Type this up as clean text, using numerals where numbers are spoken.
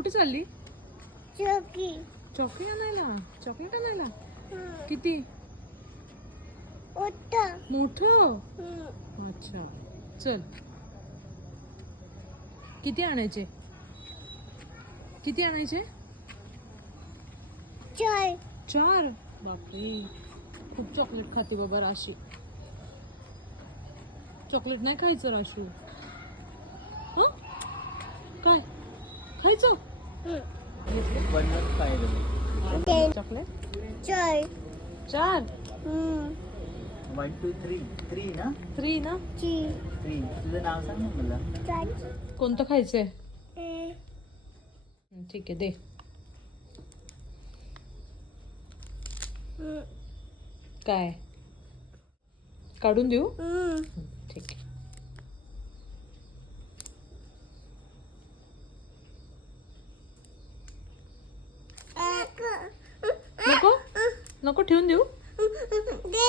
कुठे चालली? चॉकी चॉकलेट आणायला. चॉकलेट आणायला किती मोठं? अच्छा चल. किती आणायचे? किती आणायचे? 4. बापरे, खूप चॉकलेट खाते बाबा राशी. चॉकलेट नाही खायचं राशू. हं? काय खायचं? चॉकलेट 4. 1 2 3 3 ना 3 ना? 3. तुझं नाव सांग ना मला. कोणतं खायचंय? ठीक आहे दे. काय काढून देऊ? ठीक आहे. नको नको ठेवून देऊ. दे